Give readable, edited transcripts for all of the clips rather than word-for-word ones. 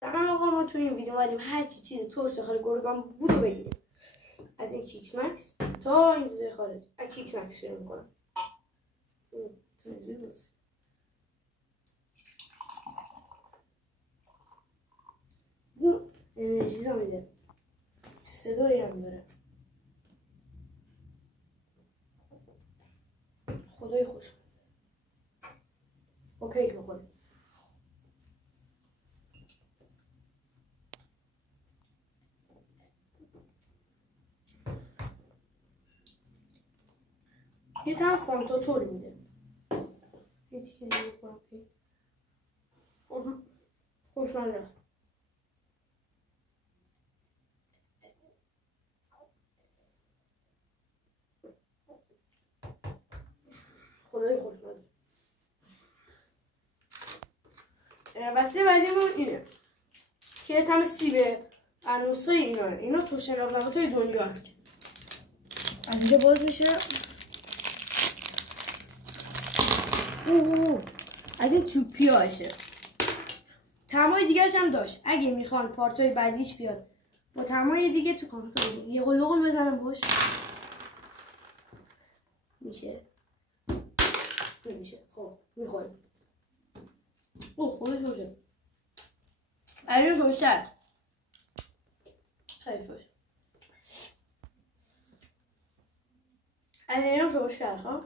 سلام آقا، ما توی این ویدیو اومدیم هر چیز ترش داخل گرگان بود رو بگیریم. از این کیکس مکس تا این چیزای خارج. از کیکس مکس شروع میکنم. انرژی رو میده، چه صدایی هم داره. خدای خوشمزه. اوکی بخوریم. یه تن فانتا طور میده. یه تیکه دیگه بکنم که خوشمزه. خدای خوشمزه. وسیله بعدیمون اینه که یه تم سیب انوسای اینا تو شناختن‌های دنیا هست. از اینجا باز میشه. از این توپی هاشه. تمای دیگرش هم داشت. اگه میخوان پارتای بعدیش بیاد با تمای دیگه تو کامنت بگید. یه قلقل بزنم باش. میشه. نمیشه. خب میخوریم. خودش باشه. اینو شوشتر. خیلی شوش. اینو شوشتر خب.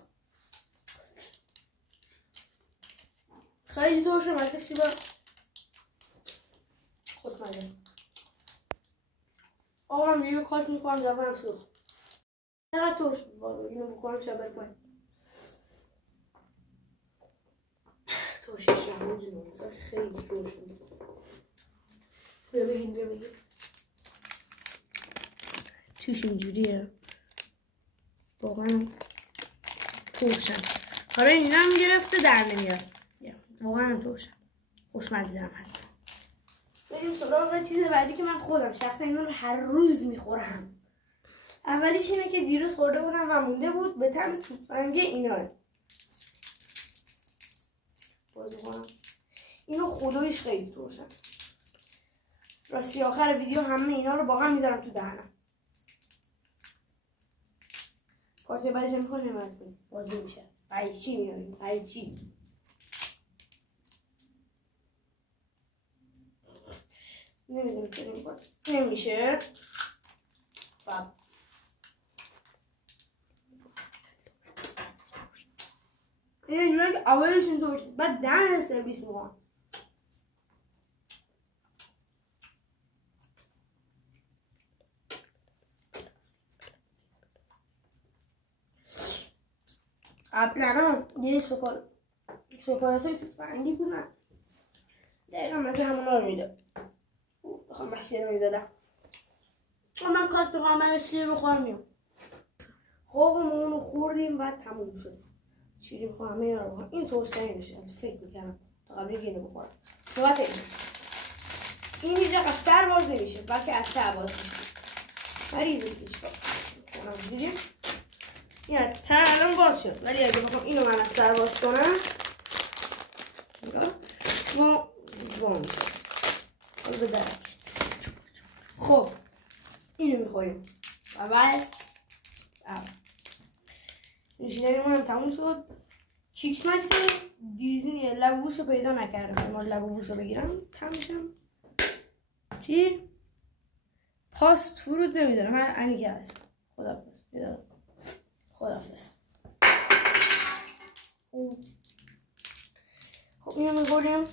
خیلی ترشه مثل سیبا خوشمزه. آقا من دیگه کاش میکنم زبانم سوخت. چقدر ترش بود. اینو بکنم شبر پایین. ترشش رموزی نمیزه. خیلی ترش بود. بیا بگیم. توش اینجوریه. واقعا ترشن. حالا این هم گرفته در نمیاد. واقعا هم ترشن. خوشمزه هم هستن. بریم سراغ چیز بعدی که من خودم شخصا اینا رو هر روز میخورم. اولیش اینه که دیروز خورده بودم و مونده بود به طعم توفنگ اینا. باز میکنم. اینو خدایش خیلی ترشن. راستی آخر ویدیو همه اینا رو با هم میذارم تو دهنم. پارتی بعدش میخوام نمید کنیم. بازی میشه. قیچی میاریم. قیچی. نمیدونم کنیم باز. نمیشه. باب. این جوری که اولش اینطور شد. بعد دهن سرویس میکنم. قبلا یه شکلات های توفنگی بودن. دقیقا مثل همونا رو میده. بخوام مسیح رو میدادم. من کات بخوام من مسیح بخورم میام. خواب ما اونو خوردیم و تموم شد. شیری بخورم همه اینا رو بخورم. این توستری میشه. فکر میکنم تا قبل اینو بخورم. نوبت این هیچ از سر باز نمیشه بلکه از ته باز میشه. مریضی پیش کنم دیدیم. این از ته الان باز شد ولی اگه بخوام اینو من از سر باز کنم وام به درک. خب اینو میخوریم و بعد نوشیدنیمون هم تموم شد. چیکس مکس دیزنی لبوبوش رو پیدا نکردم. ما لبوبوش رو بگیرم تمومشم. چی؟ پاست فرود نمیدارم. من انیکه هست. خداحافظ. خداحافظ. خب اینو میخوریم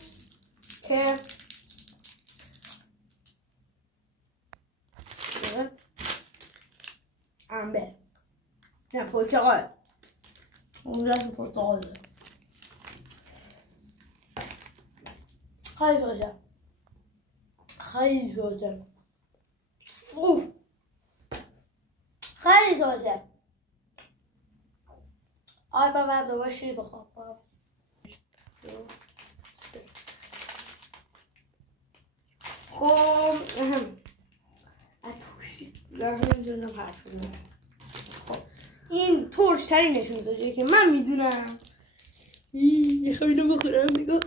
که انبه نه پرتقال. اون دست پرتقال ده. خیلی خوشه. خیلی خوشه. اوف خیلی خوشه. آی بابا دوباره شیر بخواب. خب این ترش ترینشون داره که من میدونم. یه خیلی بخورم نگاه.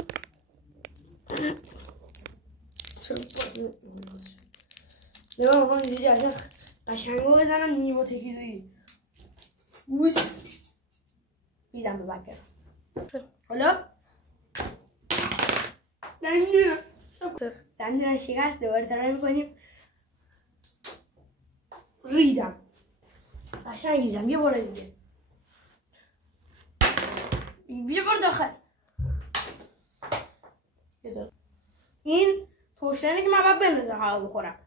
نگاه میکنم اینجوری اصلا قشنگو بزنم نیمه تکیدویی بوس بیدم به بکر حالا دندونم شکست دوباره ترای میکنیم ریدم قشنگ ریدم یه بار دیگه یه بار داخل این توشنه که من باید بندازم هوا بخورم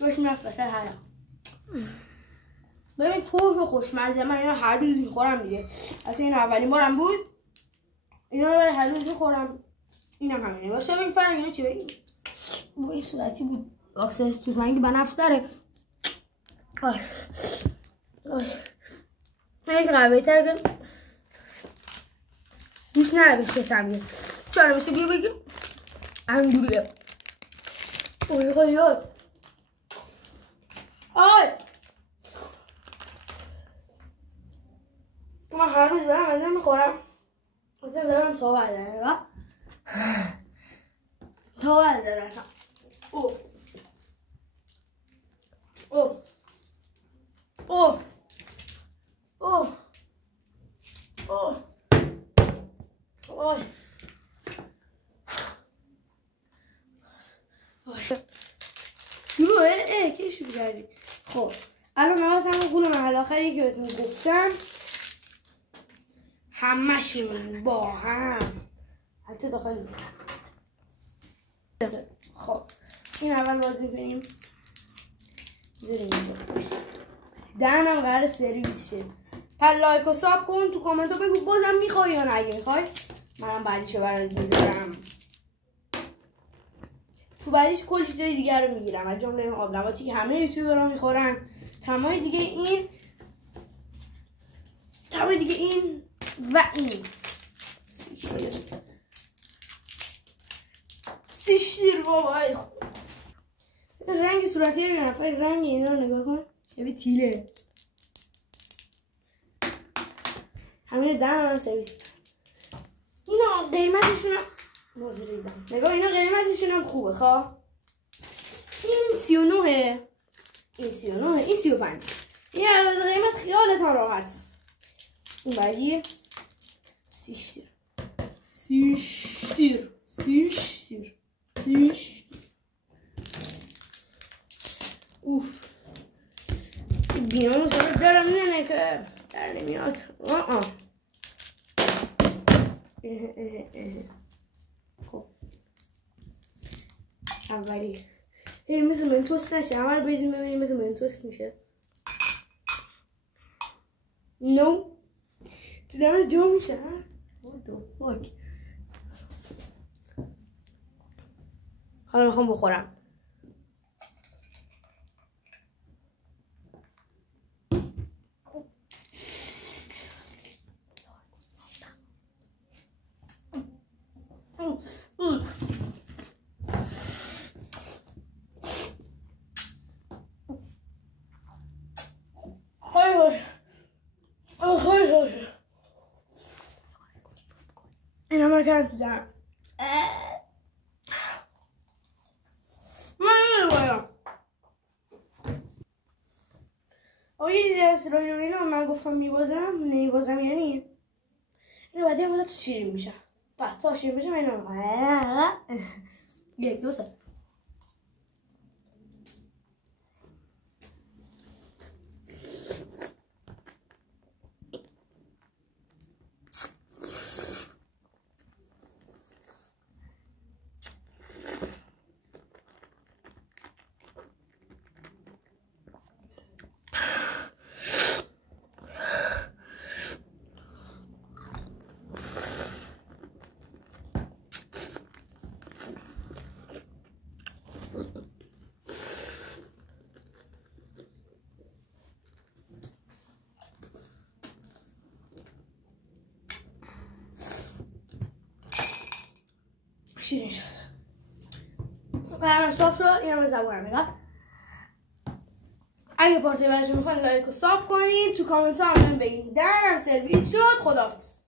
باش نفسه هر ببین توش خوشمزه من اینا هر روز میخورم دیگه اصلا این اولین بارم بود اینا رو هر روز میخورم اینم همینه باشه ببین فرق اینا چی بگیم با این صورتی بود اکسس توفنگی بنفش داره این قهوه تر که دوست نره بشه کمیه چرا بشه بیا بگیم انگوریه اوی خواهی آی من هر روز دارم از این میخورم از این دارم تا بردنه با تا بردنه اصلا اوه اوه اوه اوه اوه اوه شروعه که شروع کردی خب الان نوازم قول محل آخری که بهتون گفتم همشون با هم حتی داخل خب این اول باز میکنیم دهنم قرار سرویس شد پس لایک و ساب کن تو کامنت ها بگو بازم میخوای یا نه اگه میخوای منم بعدیشو برات میذارم تو بعدیش کلی چیزای دیگر رو میگیرم از جمله این آبلواتی که همه یوتیوبرها میخورن تمام دیگه این تمام دیگه این و این سیشتیر بابای خوب رنگ صورتی رو گرفت رنگ اینا رو نگاه کن شبیه تیله همین دهن هم سرویس اینا قیمتشون هم بازریدم نگاه اینا قیمتشون هم خوبه خواه این 39 این 39 این 35 این عوض قیمت خیالتان راحت این بعدی سیشتیر سیشتیر سیشتیر سیشتیر اوف بیان سبت دارم ننه که در نمیاد خب اولی این مثل منتوست نشه اول بیزیم ببینیم مثل منتوست میشه نو تو دارم جو میشه what the fuck حالا میخوام بخورم این همه رو کردم تو درم من نمیبایم آقا یه چیزی هست راجع به اینا من گفتم میبازم نمیبازم یعنی اینو بعد یه مدت شیرین میشه پس تا شیرین بشه من اینو یک دو سه شیرین شد برم صاف شد این هم زبونم نگاه اگه پارتی برشون میخواین لایک و ساب کنین، تو کامنت ها هم بگین. درم سرویس شد. خداحافظ.